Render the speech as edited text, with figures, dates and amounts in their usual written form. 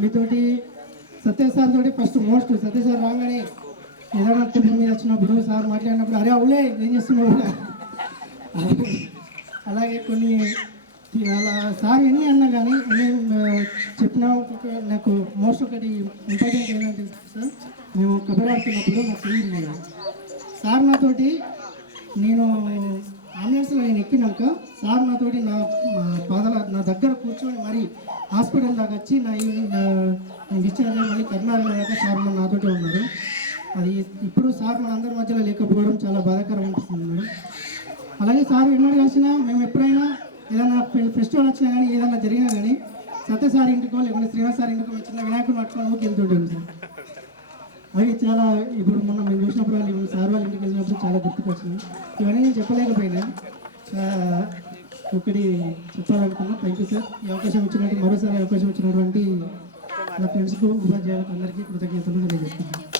మీతోటి సత్య సార్ తోటి first most సత్య sir రాగానే ఏదైనా కుటుంబం మీద వచ్చినప్పుడు సార్ మాట్లాడినప్పుడు అరే అవులే ఏం చేస్తున్నావు అలాగే కొన్ని అలా సార్ ఎన్ని అన్నా కానీ చెప్పినా నాకు మోస్ట్ ఒకటి ఇంపార్టెంట్ ఏంటంటే సార్ మేము కబడ్డీ ఆడుతున్నప్పుడు నాకు తెలియదు సార్ నాతోటి నేను అంబులెన్స్లో నేను ఎక్కినాక సార్ నాతోటి నా దగ్గర కూర్చొని మరి హాస్పిటల్ దాకా వచ్చి డిశ్చార్జ్ మళ్ళీ కర్ణాటక దాకా సార్ నాతోటే ఉన్నారు. అది ఇప్పుడు సార్ మన అందరి మధ్యలో లేకపోవడం చాలా బాధాకరం అనిపిస్తుంది మేడం. అలాగే సార్ ఎన్నడూ కలిసినా మేము ఎప్పుడైనా ఏదైనా ఫెస్టివల్ వచ్చినా కానీ ఏదైనా జరిగినా కానీ సత్య సార్ ఇంటికో లేకుంటే శ్రీనివాస్ సార్ ఇంటికో చిన్న వినాయకుడు పట్టుకొని ఊరికి వెళ్తుంటాం సార్. అవి చాలా ఇప్పుడు మొన్న మేము చూసినప్పుడు వాళ్ళు సార్ వాళ్ళ ఇంటికి వెళ్ళినప్పుడు చాలా గుర్తుకొచ్చింది. ఇవన్నీ నేను చెప్పలేకపోయినా ఒకటి చెప్పాలనుకున్నాను. Thank you sir. ఈ అవకాశం ఇచ్చినట్టు మరోసారి అవకాశం ఇచ్చినటువంటి నా ఫ్రెండ్స్కు ఉపాధ్యాయులకు అందరికీ కృతజ్ఞతలు తెలియజేస్తున్నాను.